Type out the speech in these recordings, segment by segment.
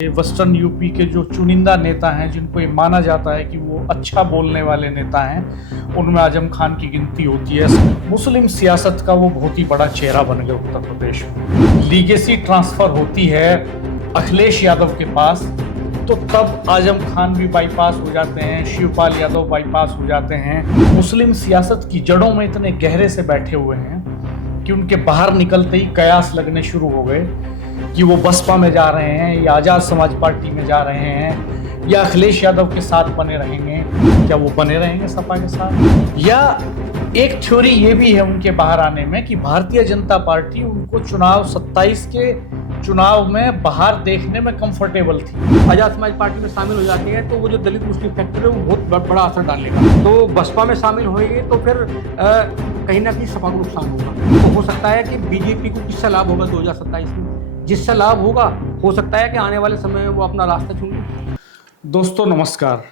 ये western UP के जो चुनिंदा नेता हैं, जिनको ये माना जाता है कि वो अच्छा बोलने वाले नेता हैं, उनमें आजम खान की गिनती होती है। मुस्लिम सियासत का वो बहुत ही बड़ा चेहरा बन गया उत्तर प्रदेश में। लीगेसी ट्रांसफर होती है अखिलेश यादव के पास, तो तब आजम खान भी बाईपास हो जाते हैं, शिवपाल यादव बाईपास हो जाते हैं। मुस्लिम सियासत की जड़ों में इतने गहरे से बैठे हुए हैं कि उनके बाहर निकलते ही कयास लगने शुरू हो गए कि वो बसपा में जा रहे हैं या आजाद समाज पार्टी में जा रहे हैं या अखिलेश यादव के साथ बने रहेंगे। क्या वो बने रहेंगे सपा के साथ? या एक थ्योरी ये भी है उनके बाहर आने में कि भारतीय जनता पार्टी उनको चुनाव 27 के चुनाव में बाहर देखने में कंफर्टेबल थी। आजाद समाज पार्टी में शामिल हो जाती है तो वो जो दलित मुस्लिम फैक्टर है वो बहुत बड़ा असर डालेगा। तो बसपा में शामिल होएंगे तो फिर कहीं ना कहीं सपा को नुकसान होगा। तो हो सकता है कि बीजेपी को किससे लाभ होगा 2027 में, जिससे लाभ होगा हो सकता है कि आने वाले समय में वो अपना रास्ता चुन ले। दोस्तों नमस्कार।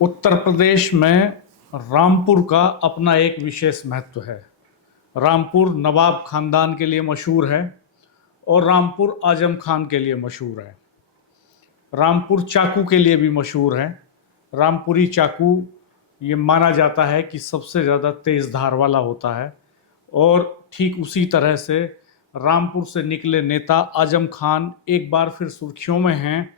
उत्तर प्रदेश में रामपुर का अपना एक विशेष महत्व है। रामपुर नवाब खानदान के लिए मशहूर है और रामपुर आजम खान के लिए मशहूर है। रामपुर चाकू के लिए भी मशहूर है। रामपुरी चाकू ये माना जाता है कि सबसे ज़्यादा तेज़ धार वाला होता है, और ठीक उसी तरह से रामपुर से निकले नेता आजम खान एक बार फिर सुर्खियों में हैं।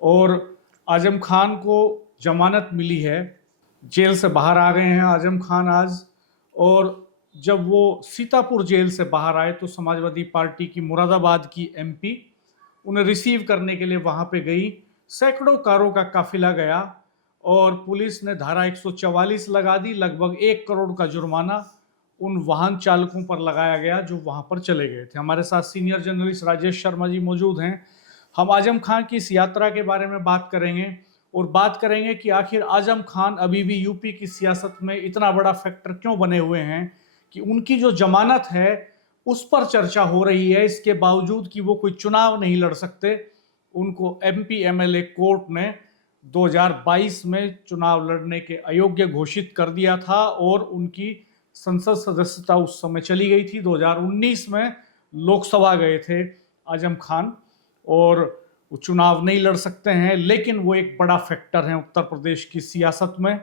और आजम खान को जमानत मिली है, जेल से बाहर आ गए हैं आजम खान आज। और जब वो सीतापुर जेल से बाहर आए तो समाजवादी पार्टी की मुरादाबाद की एमपी उन्हें रिसीव करने के लिए वहां पे गई। सैकड़ों कारों का काफिला गया और पुलिस ने धारा 144 लगा दी। लगभग 1 करोड़ का जुर्माना उन वाहन चालकों पर लगाया गया जो वहां पर चले गए थे। हमारे साथ सीनियर जर्नलिस्ट राजेश शर्मा जी मौजूद हैं। हम आजम खान की इस यात्रा के बारे में बात करेंगे और बात करेंगे कि आखिर आजम खान अभी भी यूपी की सियासत में इतना बड़ा फैक्टर क्यों बने हुए हैं कि उनकी जो जमानत है उस पर चर्चा हो रही है, इसके बावजूद कि वो कोई चुनाव नहीं लड़ सकते। उनको एमपी एमएलए कोर्ट ने 2022 में चुनाव लड़ने के अयोग्य घोषित कर दिया था और उनकी संसद सदस्यता उस समय चली गई थी। 2019 में लोकसभा गए थे आजम खान और वो चुनाव नहीं लड़ सकते हैं, लेकिन वो एक बड़ा फैक्टर है उत्तर प्रदेश की सियासत में।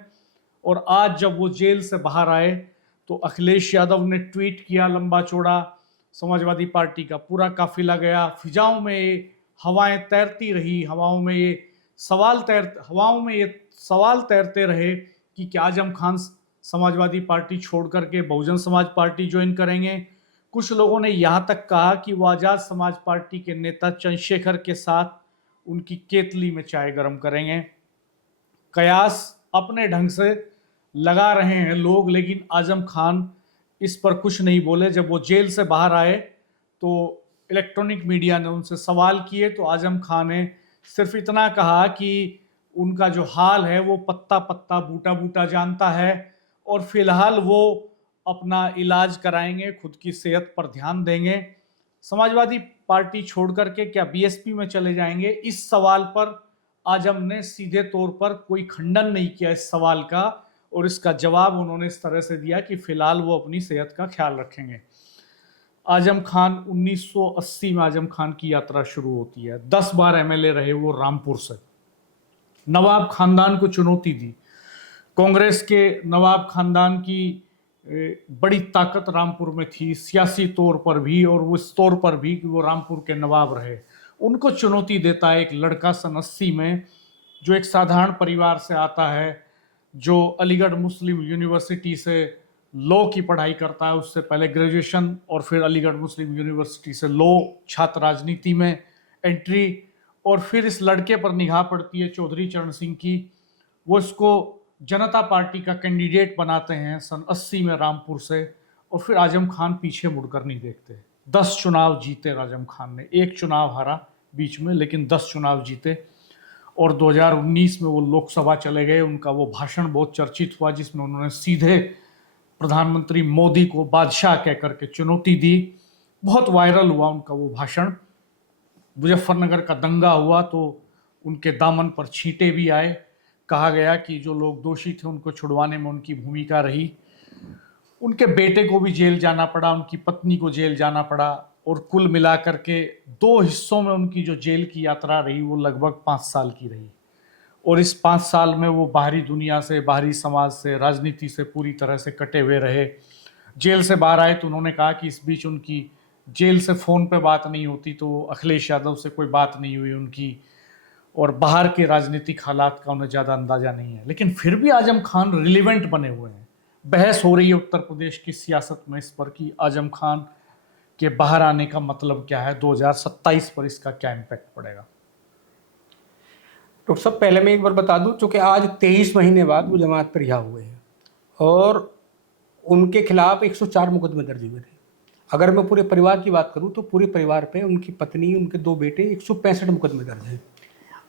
और आज जब वो जेल से बाहर आए तो अखिलेश यादव ने ट्वीट किया लंबा चौड़ा, समाजवादी पार्टी का पूरा काफिला गया, फिजाओं में ये हवाएं तैरती रही, हवाओं में ये सवाल तैरते रहे कि क्या आजम खान समाजवादी पार्टी छोड़ करके बहुजन समाज पार्टी ज्वाइन करेंगे। कुछ लोगों ने यहाँ तक कहा कि वो आज़ाद समाज पार्टी के नेता चंद्रशेखर के साथ उनकी केतली में चाय गर्म करेंगे। कयास अपने ढंग से लगा रहे हैं लोग, लेकिन आजम खान इस पर कुछ नहीं बोले। जब वो जेल से बाहर आए तो इलेक्ट्रॉनिक मीडिया ने उनसे सवाल किए तो आजम खान ने सिर्फ इतना कहा कि उनका जो हाल है वो पत्ता पत्ता बूटा बूटा जानता है और फिलहाल वो अपना इलाज कराएंगे, खुद की सेहत पर ध्यान देंगे। समाजवादी पार्टी छोड़ करके क्या बीएसपी में चले जाएंगे, इस सवाल पर आजम ने सीधे तौर पर कोई खंडन नहीं किया इस सवाल का, और इसका जवाब उन्होंने इस तरह से दिया कि फिलहाल वो अपनी सेहत का ख्याल रखेंगे। आजम खान 1980 में आजम खान की यात्रा शुरू होती है। 10 बार एमएलए रहे वो रामपुर से। नवाब खानदान को चुनौती दी। कांग्रेस के नवाब खानदान की बड़ी ताकत रामपुर में थी, सियासी तौर पर भी और वो इस तौर पर भी कि वो रामपुर के नवाब रहे। उनको चुनौती देता है एक लड़का सन 80 में जो एक साधारण परिवार से आता है, जो अलीगढ़ मुस्लिम यूनिवर्सिटी से लॉ की पढ़ाई करता है, उससे पहले ग्रेजुएशन, और फिर अलीगढ़ मुस्लिम यूनिवर्सिटी से लॉ, छात्र राजनीति में एंट्री। और फिर इस लड़के पर निगाह पड़ती है चौधरी चरण सिंह की। वो इसको जनता पार्टी का कैंडिडेट बनाते हैं सन 80 में रामपुर से, और फिर आजम खान पीछे मुड़कर नहीं देखते। 10 चुनाव जीते आजम खान ने, एक चुनाव हारा बीच में, लेकिन 10 चुनाव जीते। और 2019 में वो लोकसभा चले गए। उनका वो भाषण बहुत चर्चित हुआ जिसमें उन्होंने सीधे प्रधानमंत्री मोदी को बादशाह कहकर के चुनौती दी। बहुत वायरल हुआ उनका वो भाषण। मुजफ्फरनगर का दंगा हुआ तो उनके दामन पर छींटे भी आए। कहा गया कि जो लोग दोषी थे उनको छुड़वाने में उनकी भूमिका रही। उनके बेटे को भी जेल जाना पड़ा, उनकी पत्नी को जेल जाना पड़ा। और कुल मिलाकर के 2 हिस्सों में उनकी जो जेल की यात्रा रही वो लगभग 5 साल की रही। और इस 5 साल में वो बाहरी दुनिया से, बाहरी समाज से, राजनीति से पूरी तरह से कटे हुए रहे। जेल से बाहर आए तो उन्होंने कहा कि इस बीच उनकी जेल से फ़ोन पे बात नहीं होती, तो अखिलेश यादव से कोई बात नहीं हुई उनकी, और बाहर के राजनीतिक हालात का उन्हें ज़्यादा अंदाज़ा नहीं है। लेकिन फिर भी आजम खान रिलेवेंट बने हुए हैं। बहस हो रही है उत्तर प्रदेश की सियासत में इस पर कि आजम खान के बाहर आने का मतलब क्या है, 2027 पर इसका क्या इम्पैक्ट पड़ेगा। तो सब पहले मैं एक बार बता दूं, चूंकि आज 23 महीने बाद वो जमानत पर रिहा हुए हैं और उनके खिलाफ 104 मुकदमे दर्ज हुए थे। अगर मैं पूरे परिवार की बात करूं तो पूरे परिवार पे, उनकी पत्नी, उनके 2 बेटे, 165 मुकदमे दर्ज हैं।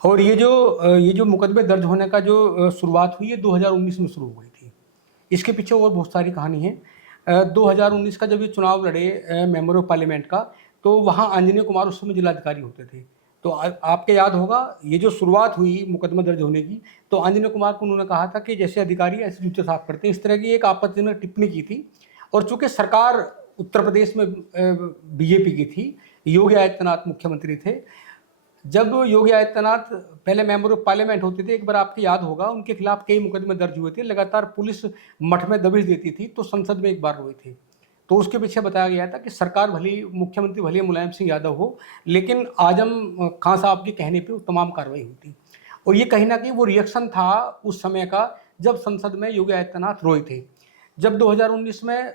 और ये जो मुकदमे दर्ज होने का जो शुरुआत हुई है 2019 में शुरू हो गई थी। इसके पीछे और बहुत सारी कहानी है। 2019 का जब ये चुनाव लड़े मेंबर ऑफ पार्लियामेंट का, तो वहाँ आंजनेय कुमार उस समय जिलाधिकारी होते थे। तो आपके याद होगा, ये जो शुरुआत हुई मुकदमा दर्ज होने की, तो आंजनेय कुमार को उन्होंने कहा था कि जैसे अधिकारी ऐसे जूते साफ करते हैं, इस तरह की एक आपत्तिजनक टिप्पणी की थी। और चूंकि सरकार उत्तर प्रदेश में बीजेपी की थी, योगी आदित्यनाथ मुख्यमंत्री थे। जब योगी आदित्यनाथ पहले मेंबर ऑफ पार्लियामेंट होते थे, एक बार आपको याद होगा, उनके खिलाफ कई मुकदमे दर्ज हुए थे, लगातार पुलिस मठ में दबिश देती थी, तो संसद में एक बार हुए थे। तो उसके पीछे बताया गया था कि सरकार भली, मुख्यमंत्री भले मुलायम सिंह यादव हो, लेकिन आजम खान साहब के कहने पे वो तमाम कार्रवाई हुई थी। और ये कहीं ना कहीं वो रिएक्शन था उस समय का, जब संसद में योगी आदित्यनाथ रोए थे। जब 2019 में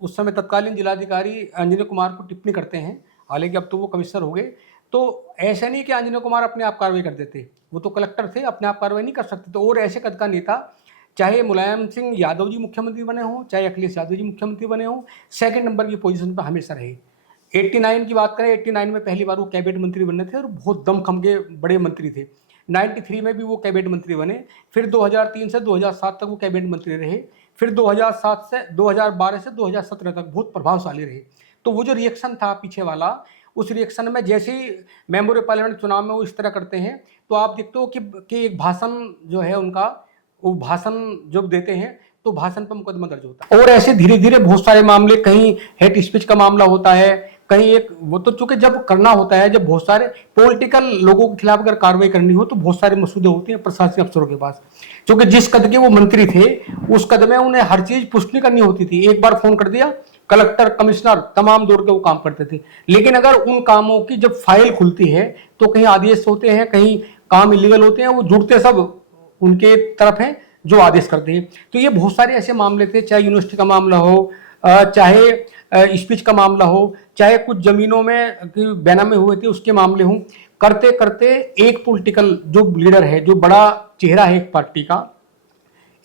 उस समय तत्कालीन जिलाधिकारी आंजनेय कुमार को टिप्पणी करते हैं, हालांकि अब तो वो कमिश्नर हो गए, तो ऐसा नहीं कि आंजनेय कुमार अपने आप कार्रवाई कर देते, वो तो कलेक्टर थे, अपने आप कार्रवाई नहीं कर सकते। तो और ऐसे कद का नेता, चाहे मुलायम सिंह यादव जी मुख्यमंत्री बने हों, चाहे अखिलेश यादव जी मुख्यमंत्री बने हों, सेकंड नंबर की पोजीशन पर हमेशा रहे। 89 की बात करें, 89 में पहली बार वो कैबिनेट मंत्री बने थे और बहुत दमखम के बड़े मंत्री थे। 93 में भी वो कैबिनेट मंत्री बने, फिर 2003 से 2007 तक वो कैबिनेट मंत्री रहे, फिर 2007 से 2012 से 2017 तक बहुत प्रभावशाली रहे। तो वो जो रिएक्शन था पीछे वाला, उस रिएक्शन में जैसे ही मेंबर ऑफ पार्लियामेंट चुनाव में वो इस तरह करते हैं, तो आप देखते हो कि एक भाषण जो है उनका, वो भाषण जब देते हैं तो भाषण पर मुकदमा दर्ज होता है। और ऐसे धीरे धीरे बहुत सारे मामले, कहीं हेट स्पीच का मामला होता है, कहीं एक वो तो चूंकि जब करना होता है, जब बहुत सारे पॉलिटिकल लोगों के खिलाफ अगर कार्रवाई करनी हो तो बहुत सारे मसूदे होते हैं प्रशासनिक अफसरों के पास। क्योंकि जिस कद के वो मंत्री थे, उस कद में उन्हें हर चीज पुष्टि करनी होती थी। एक बार फोन कर दिया, कलेक्टर, कमिश्नर तमाम दौड़ के वो काम करते थे। लेकिन अगर उन कामों की जब फाइल खुलती है तो कहीं आदेश होते हैं, कहीं काम इलीगल होते हैं, वो जुड़ते सब उनके तरफ हैं जो आदेश करते हैं। तो ये बहुत सारे ऐसे मामले थे, चाहे यूनिवर्सिटी का मामला हो, चाहे स्पीच का मामला हो, चाहे कुछ जमीनों में बेनामी हुए थे उसके मामले हों। करते करते एक पॉलिटिकल जो लीडर है, जो बड़ा चेहरा है एक पार्टी का,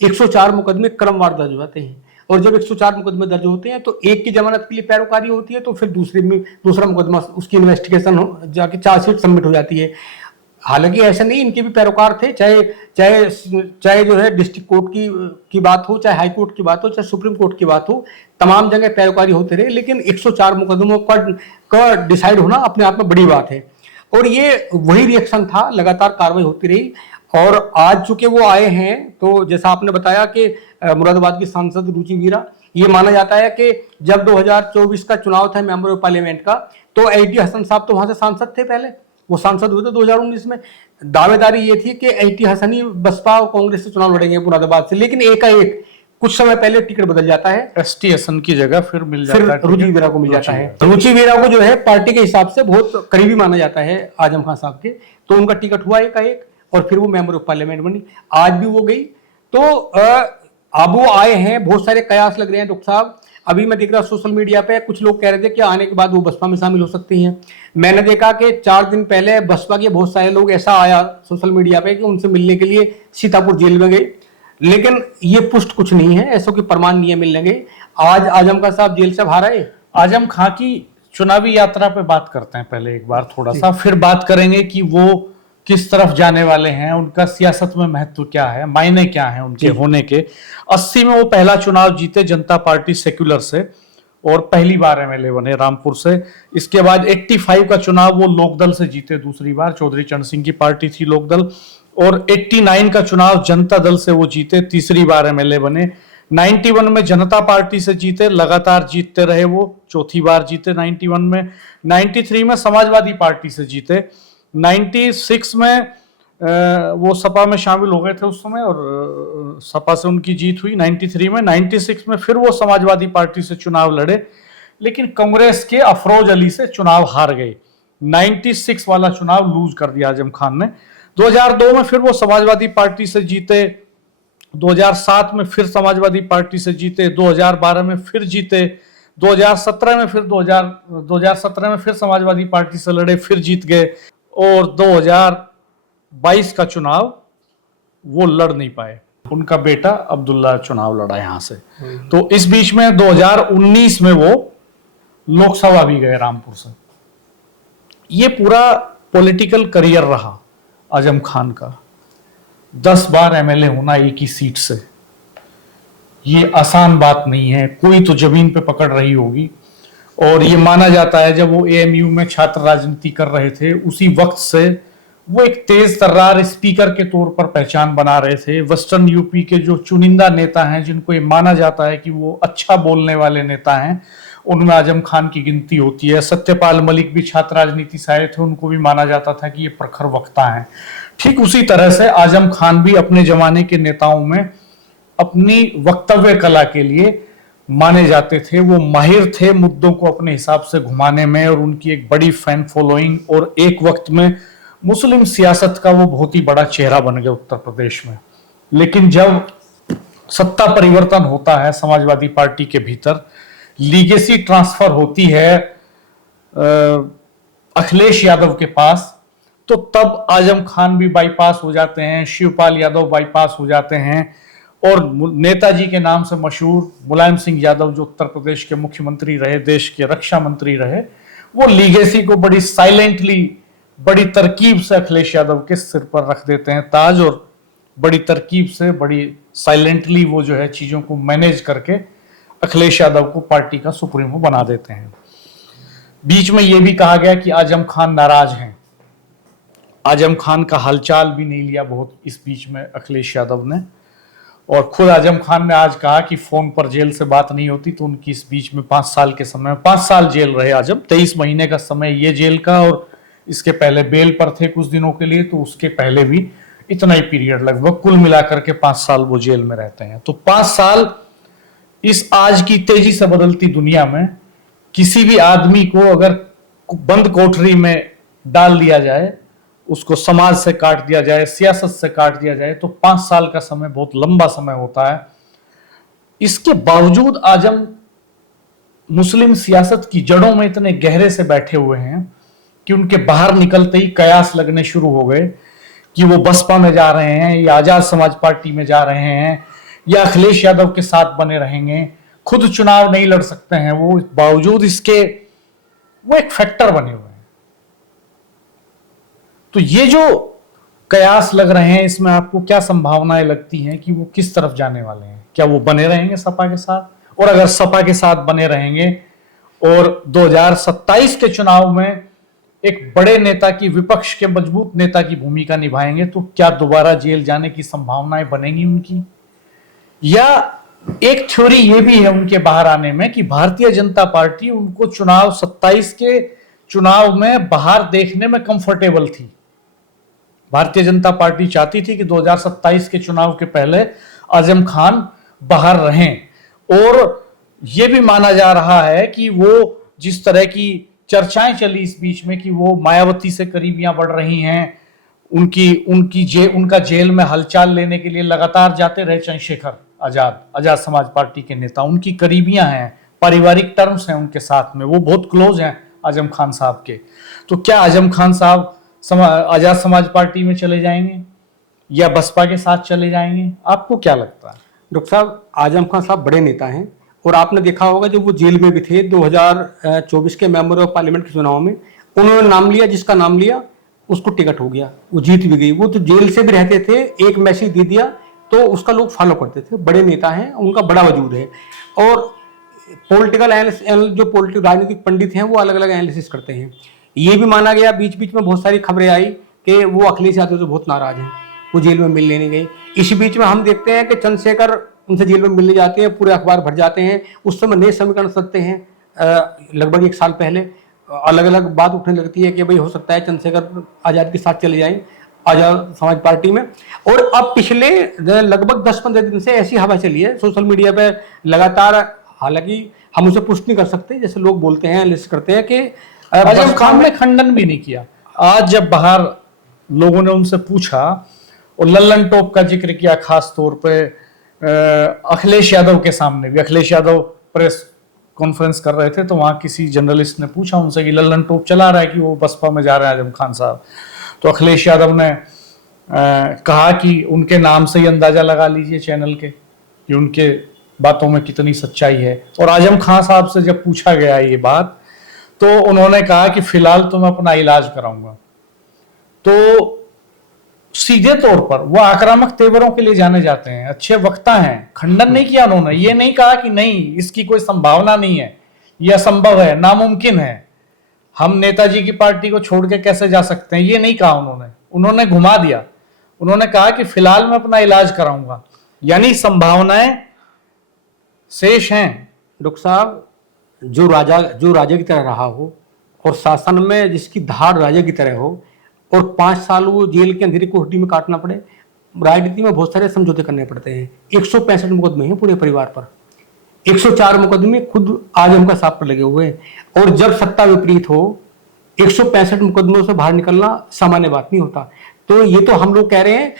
104 मुकदमे क्रमवार दर्ज होते हैं। और जब 104 मुकदमे दर्ज होते हैं तो एक की जमानत के लिए पैरोकारी होती है, तो फिर दूसरा मुकदमा, उसकी इन्वेस्टिगेशन हो जाके चार्जशीट सबमिट हो जाती है। हालांकि ऐसा नहीं, इनके भी पैरोकार थे, चाहे जो है डिस्ट्रिक्ट कोर्ट की बात हो, चाहे हाई कोर्ट की बात हो, चाहे सुप्रीम कोर्ट की बात हो, तमाम जगह पैरोकारी होते रहे। लेकिन 104 मुकदमों का डिसाइड होना अपने आप में बड़ी बात है। और ये वही रिएक्शन था, लगातार कार्रवाई होती रही। और आज चूंकि वो आए हैं, तो जैसा आपने बताया कि मुरादाबाद की सांसद रुचि वीरा, ये माना जाता है कि जब 2024 का चुनाव था मेंबर ऑफ पार्लियामेंट का, तो एटी हसन साहब तो वहां से सांसद थे, पहले वो सांसद हुए थे 2019 में। दावेदारी ये थी कि एटी हसन ही बसपा और कांग्रेस से चुनाव लड़ेंगे मुरादाबाद से, लेकिन एकाएक कुछ समय पहले टिकट बदल जाता है, एसटी हसन की जगह फिर मिल जाता है, रुचि वीरा को मिल जाता है। रुचि वीरा को जो है पार्टी के हिसाब से बहुत करीबी माना जाता है आजम खान साहब के, तो उनका टिकट हुआ एकाएक और फिर वो मेंबर ऑफ पार्लियामेंट बनी। आज भी वो गई। तो अब वो आए हैं, बहुत सारे कयास लग रहे हैं डॉक्टर साहब। अभी मैं देख रहा सोशल मीडिया पे कुछ लोग कह रहे थे कि आने के बाद वो बसपा में शामिल हो सकती हैं। मैंने देखा कि 4 दिन पहले बसपा के बहुत सारे लोग, ऐसा आया सोशल मीडिया पे कि उनसे मिलने के लिए सीतापुर जेल में गए, लेकिन ये पुष्ट कुछ नहीं है, ऐसा कोई प्रमाण नहीं है मिलने गए। आज आजम खान साहब जेल से बाहर आए। आजम खान की चुनावी यात्रा पे बात करते हैं पहले एक बार थोड़ा सा, फिर बात करेंगे कि वो किस तरफ जाने वाले हैं, उनका सियासत में महत्व क्या है, मायने क्या हैं उनके होने के। 80 में वो पहला चुनाव जीते जनता पार्टी सेक्युलर से और पहली बार एमएलए बने रामपुर से। इसके बाद 85 का चुनाव वो लोकदल से जीते दूसरी बार, चौधरी चरण सिंह की पार्टी थी लोकदल। और 89 का चुनाव जनता दल से वो जीते, तीसरी बार एमएलए बने। 91 में जनता पार्टी से जीते, लगातार जीतते रहे, वो चौथी बार जीते 91 में। 93 में समाजवादी पार्टी से जीते। 96 में वो सपा में शामिल हो गए थे उस समय, और सपा से उनकी जीत हुई 93 में। 96 में फिर वो समाजवादी पार्टी से चुनाव लड़े, लेकिन कांग्रेस के अफरोज अली से चुनाव हार गए। 96 वाला चुनाव लूज कर दिया आजम खान ने। 2002 में फिर वो समाजवादी पार्टी से जीते। 2007 में फिर समाजवादी पार्टी से जीते। 2012 में फिर जीते। 2017 में फिर 2017 में फिर समाजवादी पार्टी से लड़े, फिर जीत गए। और 2022 का चुनाव वो लड़ नहीं पाए, उनका बेटा अब्दुल्ला चुनाव लड़ा यहां से। तो इस बीच में 2019 में वो लोकसभा भी गए रामपुर से। ये पूरा पॉलिटिकल करियर रहा आजम खान का। 10 बार एमएलए होना एक ही सीट से, ये आसान बात नहीं है। कोई तो जमीन पे पकड़ रही होगी। और ये माना जाता है जब वो एएमयू में छात्र राजनीति कर रहे थे, उसी वक्त से वो एक तेज तर्रार स्पीकर के तौर पर पहचान बना रहे थे। वेस्टर्न यूपी के जो चुनिंदा नेता हैं, जिनको ये माना जाता है कि वो अच्छा बोलने वाले नेता हैं, उनमें आजम खान की गिनती होती है। सत्यपाल मलिक भी छात्र राजनीति से आए थे, उनको भी माना जाता था कि ये प्रखर वक्ता हैं। ठीक उसी तरह से आजम खान भी अपने जमाने के नेताओं में अपनी वक्तव्य कला के लिए माने जाते थे। वो माहिर थे मुद्दों को अपने हिसाब से घुमाने में, और उनकी एक बड़ी फैन फॉलोइंग, और एक वक्त में मुस्लिम सियासत का वो बहुत ही बड़ा चेहरा बन गया उत्तर प्रदेश में। लेकिन जब सत्ता परिवर्तन होता है समाजवादी पार्टी के भीतर, लीगेसी ट्रांसफर होती है अखिलेश यादव के पास, तो तब आजम खान भी बाईपास हो जाते हैं, शिवपाल यादव बाईपास हो जाते हैं। और नेताजी के नाम से मशहूर मुलायम सिंह यादव, जो उत्तर प्रदेश के मुख्यमंत्री रहे, देश के रक्षा मंत्री रहे, वो लीगेसी को बड़ी साइलेंटली, बड़ी तरकीब से अखिलेश यादव के सिर पर रख देते हैं ताज, और बड़ी तरकीब से, बड़ी साइलेंटली वो जो है चीजों को मैनेज करके अखिलेश यादव को पार्टी का सुप्रीमो बना देते हैं। बीच में यह भी कहा गया कि आजम खान नाराज हैं। आजम खान का हालचाल भी नहीं लिया बहुत इस बीच में अखिलेश यादव ने, और खुद आजम खान ने आज कहा कि फोन पर जेल से बात नहीं होती। तो उनकी इस बीच में 5 साल के समय, 5 साल जेल रहे आजम। 23 महीने का समय ये जेल का, और इसके पहले बेल पर थे कुछ दिनों के लिए, तो उसके पहले भी इतना ही पीरियड, लगभग कुल मिलाकर के 5 साल वो जेल में रहते हैं। तो 5 साल इस आज की तेजी से बदलती दुनिया में किसी भी आदमी को अगर बंद कोठरी में डाल दिया जाए, उसको समाज से काट दिया जाए, सियासत से काट दिया जाए, तो 5 साल का समय बहुत लंबा समय होता है। इसके बावजूद आजम मुस्लिम सियासत की जड़ों में इतने गहरे से बैठे हुए हैं कि उनके बाहर निकलते ही कयास लगने शुरू हो गए कि वो बसपा में जा रहे हैं, या आजाद समाज पार्टी में जा रहे हैं, या अखिलेश यादव के साथ बने रहेंगे। खुद चुनाव नहीं लड़ सकते हैं वो, बावजूद इसके वो एक फैक्टर बने हुए हैं। तो ये जो कयास लग रहे हैं, इसमें आपको क्या संभावनाएं लगती हैं कि वो किस तरफ जाने वाले हैं? क्या वो बने रहेंगे सपा के साथ? और अगर सपा के साथ बने रहेंगे और 2027 के चुनाव में एक बड़े नेता की, विपक्ष के मजबूत नेता की भूमिका निभाएंगे, तो क्या दोबारा जेल जाने की संभावनाएं बनेंगी उनकी? या एक थ्योरी ये भी है उनके बाहर आने में कि भारतीय जनता पार्टी उनको चुनाव 27 के चुनाव में बाहर देखने में कंफर्टेबल थी। भारतीय जनता पार्टी चाहती थी कि 2027 के चुनाव के पहले आजम खान बाहर रहें, और यह भी माना जा रहा है कि वो जिस तरह की चर्चाएं चली इस बीच में कि वो मायावती से करीबियां बढ़ रही हैं, उनका जेल में हलचल लेने के लिए लगातार जाते रहे चंद्रशेखर आजाद समाज पार्टी के नेता, उनकी करीबियां हैं, पारिवारिक टर्म्स हैं उनके साथ में, वो बहुत क्लोज हैं आजम खान साहब के। तो क्या आजम खान साहब आजाद समाज पार्टी में चले जाएंगे या बसपा के साथ चले जाएंगे? आपको क्या लगता है? डॉक्टर साहब, आजम खान साहब बड़े नेता हैं, और आपने देखा होगा जब वो जेल में भी थे 2024 के मेंबर ऑफ पार्लियामेंट के चुनाव में, उन्होंने नाम लिया, जिसका नाम लिया उसको टिकट हो गया, वो जीत भी गई। वो तो जेल से भी रहते थे, एक मैसेज दे दिया तो उसका लोग फॉलो करते थे। बड़े नेता हैं, उनका बड़ा वजूद है। और पॉलिटिकल जो राजनीतिक पंडित हैं वो अलग अलग एनालिसिस करते हैं। ये भी माना गया, बीच बीच में बहुत सारी खबरें आई कि वो अखिलेश यादव से बहुत नाराज हैं, वो जेल में मिलने नहीं गए। इसी बीच में हम देखते हैं कि चंद्रशेखर उनसे जेल में मिलने जाते हैं, पूरे अखबार भर जाते हैं। उस समय नए समीकरण सजते हैं, लगभग 1 साल पहले अलग अलग बात उठने लगती है कि भाई हो सकता है चंद्रशेखर आजाद के साथ चले जाएं आजाद समाज पार्टी में। और अब पिछले लगभग 10-15 दिन से ऐसी हवा चली है सोशल मीडिया पे लगातार, हालांकि हम उसे पुष्ट नहीं कर सकते, जैसे लोग बोलते हैं, लिस्ट करते हैं कि आजम खान ने खंडन भी नहीं किया। आज जब बाहर लोगों ने उनसे पूछा और लल्लन टॉप का जिक्र किया, खास तौर पे अखिलेश यादव के सामने भी, अखिलेश यादव प्रेस कॉन्फ्रेंस कर रहे थे तो वहां किसी जर्नलिस्ट ने पूछा उनसे कि लल्लन टॉप चला रहा है कि वो बसपा में जा रहे हैं आजम खान साहब, तो अखिलेश यादव ने कहा कि उनके नाम से ही अंदाजा लगा लीजिए चैनल के कि उनके बातों में कितनी सच्चाई है। और आजम खान साहब से जब पूछा गया ये बात तो उन्होंने कहा कि फिलहाल तो मैं अपना इलाज कराऊंगा। तो सीधे तौर पर वो आक्रामक तेवरों के लिए जाने जाते हैं, अच्छे वक्ता हैं, खंडन नहीं किया उन्होंने, ये नहीं कहा कि नहीं इसकी कोई संभावना नहीं है, यह असंभव है, नामुमकिन है, हम नेताजी की पार्टी को छोड़ के कैसे जा सकते हैं, ये नहीं कहा उन्होंने घुमा दिया। उन्होंने कहा कि फिलहाल मैं अपना इलाज कराऊंगा, यानी संभावनाएं शेष हैं। डॉक्टर साहब, जो राजा की तरह रहा हो और शासन में जिसकी धार राजा की तरह हो और 5 साल वो जेल के अंधेरी कोठरी में काटना पड़े, राजनीति में बहुत सारे समझौते करने पड़ते हैं। 165 मुकदमे हैं पूरे परिवार पर, 104 मुकदमे खुद आजम का साहब पर लगे हुए हैं। और जब सत्ता विपरीत हो 165 मुकदमों से बाहर निकलना सामान्य बात नहीं होता। तो ये तो हम लोग कह रहे हैं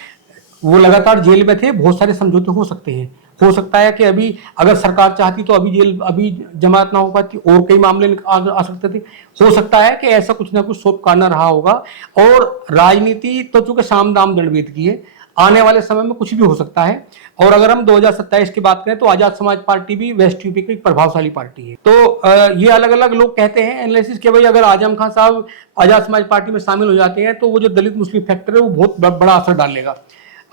वो लगातार जेल में थे, बहुत सारे समझौते हो सकते हैं। हो सकता है कि अभी अगर सरकार चाहती तो अभी जमानत ना हो पाती और कई मामले आ सकते थे। हो सकता है कि ऐसा कुछ ना कुछ सोच काटना रहा होगा। और राजनीति तो चूंकि साम दाम दंडभेद की है, आने वाले समय में कुछ भी हो सकता है। और अगर हम 2027 की बात करें तो आजाद समाज पार्टी भी वेस्ट यूपी की एक प्रभावशाली पार्टी है। तो ये अलग अलग लोग कहते हैं एनालिसिस के भाई अगर आजम खान साहब आजाद समाज पार्टी में शामिल हो जाते हैं तो वो जो दलित मुस्लिम फैक्टर है वो बहुत बड़ा असर डालेगा।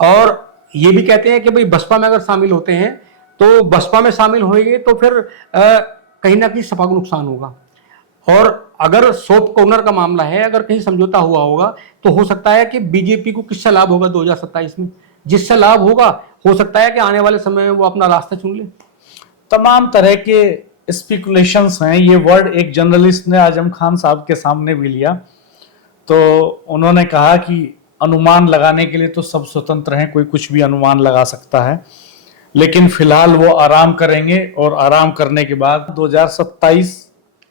और ये भी कहते हैं कि भाई बसपा में अगर शामिल होते हैं तो बसपा में शामिल होंगे तो फिर कहीं ना कहीं सपा को नुकसान होगा। और अगर सॉफ्ट कॉर्नर का मामला है, अगर कहीं समझौता हुआ होगा तो हो सकता है कि बीजेपी को किससे लाभ होगा 2027 में, जिससे लाभ होगा हो सकता है कि आने वाले समय में वो अपना रास्ता चुन ले। तमाम तरह के स्पेकुलेशंस हैं। ये वर्ड एक जर्नलिस्ट ने आजम खान साहब के सामने भी लिया, तो उन्होंने कहा कि अनुमान लगाने के लिए तो सब स्वतंत्र हैं, कोई कुछ भी अनुमान लगा सकता है, लेकिन फिलहाल वो आराम करेंगे। और आराम करने के बाद 2027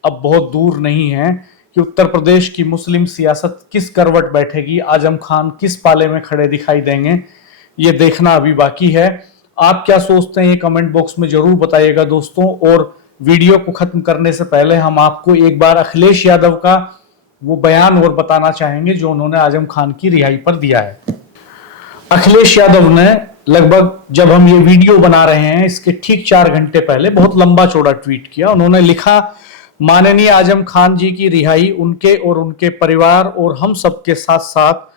अब बहुत दूर नहीं है कि उत्तर प्रदेश की मुस्लिम सियासत किस करवट बैठेगी, आजम खान किस पाले में खड़े दिखाई देंगे, ये देखना अभी बाकी है। आप क्या सोचते हैं ये कमेंट बॉक्स में जरूर बताइएगा दोस्तों। और वीडियो को खत्म करने से पहले हम आपको एक बार अखिलेश यादव का वो बयान और बताना चाहेंगे जो उन्होंने आजम खान की रिहाई पर दिया है। अखिलेश यादव ने लगभग, जब हम ये वीडियो बना रहे हैं इसके ठीक 4 घंटे पहले, बहुत लंबा चौड़ा ट्वीट किया। उन्होंने लिखा, माननीय आजम खान जी की रिहाई उनके और उनके परिवार और हम सब के साथ साथ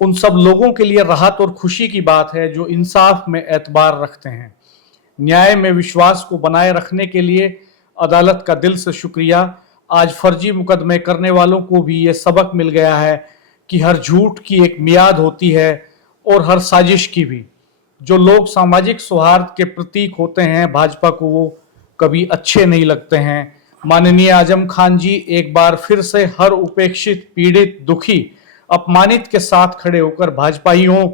उन सब लोगों के लिए राहत और खुशी की बात है जो इंसाफ में एतबार रखते हैं। न्याय में विश्वास को बनाए रखने के लिए अदालत का दिल से शुक्रिया। आज फर्जी मुकदमे करने वालों को भी ये सबक मिल गया है कि हर झूठ की एक मियाद होती है और हर साजिश की भी। जो लोग सामाजिक सौहार्द के प्रतीक होते हैं भाजपा को वो कभी अच्छे नहीं लगते हैं। माननीय आजम खान जी एक बार फिर से हर उपेक्षित, पीड़ित, दुखी, अपमानित के साथ खड़े होकर भाजपाइयों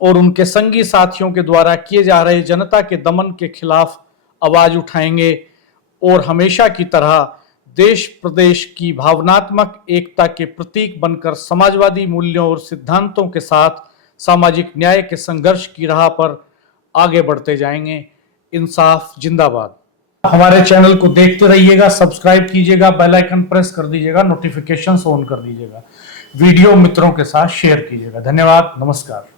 और उनके संगी साथियों के द्वारा किए जा रहे जनता के दमन के खिलाफ आवाज उठाएंगे और हमेशा की तरह देश प्रदेश की भावनात्मक एकता के प्रतीक बनकर समाजवादी मूल्यों और सिद्धांतों के साथ सामाजिक न्याय के संघर्ष की राह पर आगे बढ़ते जाएंगे। इंसाफ जिंदाबाद। हमारे चैनल को देखते रहिएगा, सब्सक्राइब कीजिएगा, बेल आइकन प्रेस कर दीजिएगा, नोटिफिकेशंस ऑन कर दीजिएगा, वीडियो मित्रों के साथ शेयर कीजिएगा। धन्यवाद, नमस्कार।